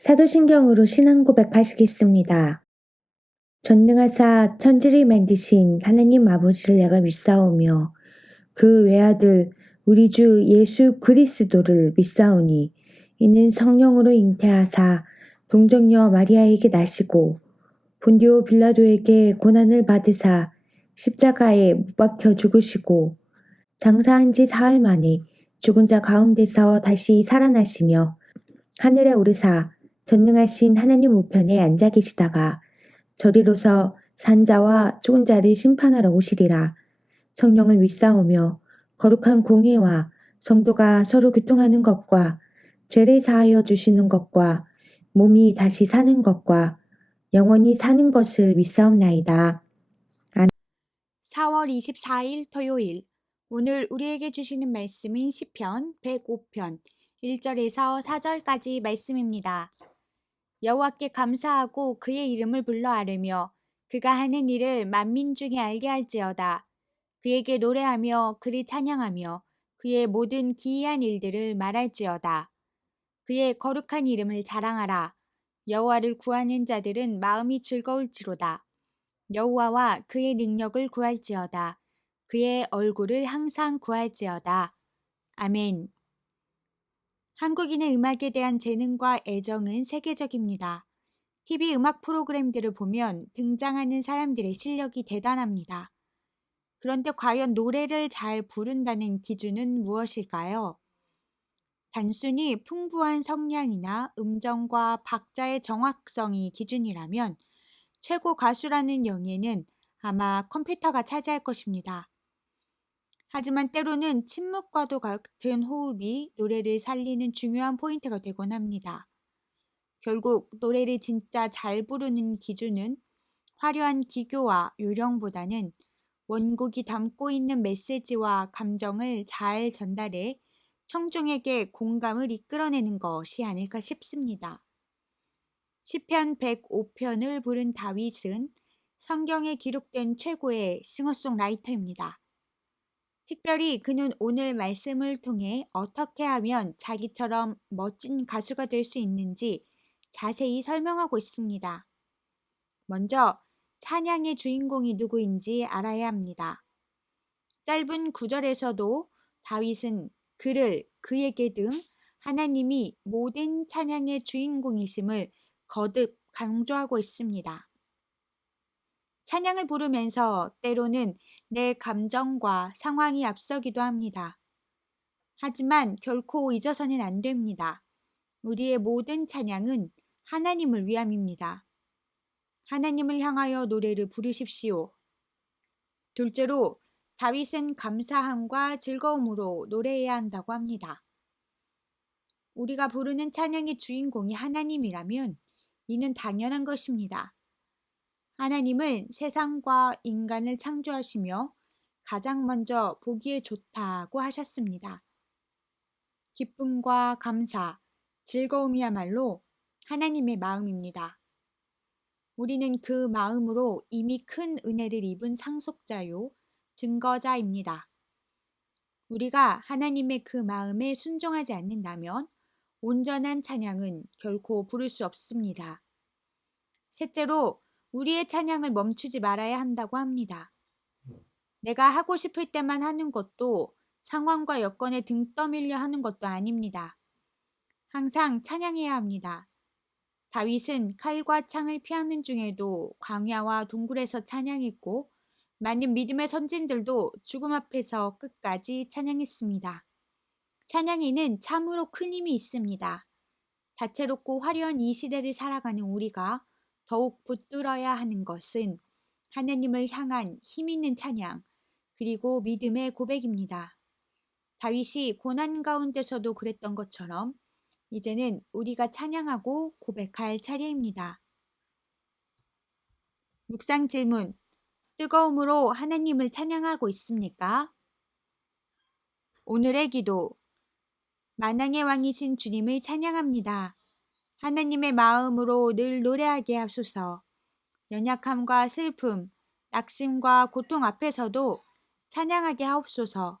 사도신경으로 신앙 고백하시겠습니다. 전능하사 천지를 만드신 하나님 아버지를 내가 믿사오며 그 외아들 우리 주 예수 그리스도를 믿사오니 이는 성령으로 잉태하사 동정녀 마리아에게 나시고 본디오 빌라도에게 고난을 받으사 십자가에 못 박혀 죽으시고 장사한 지 사흘 만에 죽은 자 가운데서 다시 살아나시며 하늘에 오르사 전능하신 하나님 우편에 앉아 계시다가 저리로서 산자와 죽은 자를 심판하러 오시리라. 성령을 믿사오며 거룩한 공회와 성도가 서로 교통하는 것과 죄를 사하여 주시는 것과 몸이 다시 사는 것과 영원히 사는 것을 믿사옵나이다. 4월 24일 토요일. 오늘 우리에게 주시는 말씀은 시편 105편 1절에서 4절까지 말씀입니다. 여호와께 감사하고 그의 이름을 불러 아뢰며 그가 하는 일을 만민 중에 알게 할지어다. 그에게 노래하며 그를 찬양하며 그의 모든 기이한 일들을 말할지어다. 그의 거룩한 이름을 자랑하라. 여호와를 구하는 자들은 마음이 즐거울지로다. 여호와와 그의 능력을 구할지어다. 그의 얼굴을 항상 구할지어다. 아멘. 한국인의 음악에 대한 재능과 애정은 세계적입니다. TV 음악 프로그램들을 보면 등장하는 사람들의 실력이 대단합니다. 그런데 과연 노래를 잘 부른다는 기준은 무엇일까요? 단순히 풍부한 성량이나 음정과 박자의 정확성이 기준이라면 최고 가수라는 영예는 아마 컴퓨터가 차지할 것입니다. 하지만 때로는 침묵과도 같은 호흡이 노래를 살리는 중요한 포인트가 되곤 합니다. 결국 노래를 진짜 잘 부르는 기준은 화려한 기교와 요령보다는 원곡이 담고 있는 메시지와 감정을 잘 전달해 청중에게 공감을 이끌어내는 것이 아닐까 싶습니다. 시편 105편을 부른 다윗은 성경에 기록된 최고의 싱어송라이터입니다. 특별히 그는 오늘 말씀을 통해 어떻게 하면 자기처럼 멋진 가수가 될 수 있는지 자세히 설명하고 있습니다. 먼저 찬양의 주인공이 누구인지 알아야 합니다. 짧은 구절에서도 다윗은 그를, 그에게 등 하나님이 모든 찬양의 주인공이심을 거듭 강조하고 있습니다. 찬양을 부르면서 때로는 내 감정과 상황이 앞서기도 합니다. 하지만 결코 잊어서는 안 됩니다. 우리의 모든 찬양은 하나님을 위함입니다. 하나님을 향하여 노래를 부르십시오. 둘째로 다윗은 감사함과 즐거움으로 노래해야 한다고 합니다. 우리가 부르는 찬양의 주인공이 하나님이라면 이는 당연한 것입니다. 하나님은 세상과 인간을 창조하시며 가장 먼저 보기에 좋다고 하셨습니다. 기쁨과 감사, 즐거움이야말로 하나님의 마음입니다. 우리는 그 마음으로 이미 큰 은혜를 입은 상속자요, 증거자입니다. 우리가 하나님의 그 마음에 순종하지 않는다면 온전한 찬양은 결코 부를 수 없습니다. 셋째로 우리의 찬양을 멈추지 말아야 한다고 합니다. 내가 하고 싶을 때만 하는 것도 상황과 여건에 등 떠밀려 하는 것도 아닙니다. 항상 찬양해야 합니다. 다윗은 칼과 창을 피하는 중에도 광야와 동굴에서 찬양했고 많은 믿음의 선진들도 죽음 앞에서 끝까지 찬양했습니다. 찬양에는 참으로 큰 힘이 있습니다. 다채롭고 화려한 이 시대를 살아가는 우리가 더욱 붙들어야 하는 것은 하나님을 향한 힘있는 찬양, 그리고 믿음의 고백입니다. 다윗이 고난 가운데서도 그랬던 것처럼 이제는 우리가 찬양하고 고백할 차례입니다. 묵상 질문. 뜨거움으로 하나님을 찬양하고 있습니까? 오늘의 기도. 만왕의 왕이신 주님을 찬양합니다. 하나님의 마음으로 늘 노래하게 하소서. 연약함과 슬픔, 낙심과 고통 앞에서도 찬양하게 하옵소서.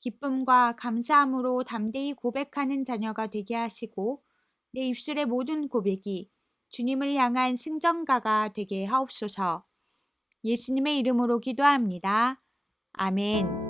기쁨과 감사함으로 담대히 고백하는 자녀가 되게 하시고 내 입술의 모든 고백이 주님을 향한 승전가가 되게 하옵소서. 예수님의 이름으로 기도합니다. 아멘.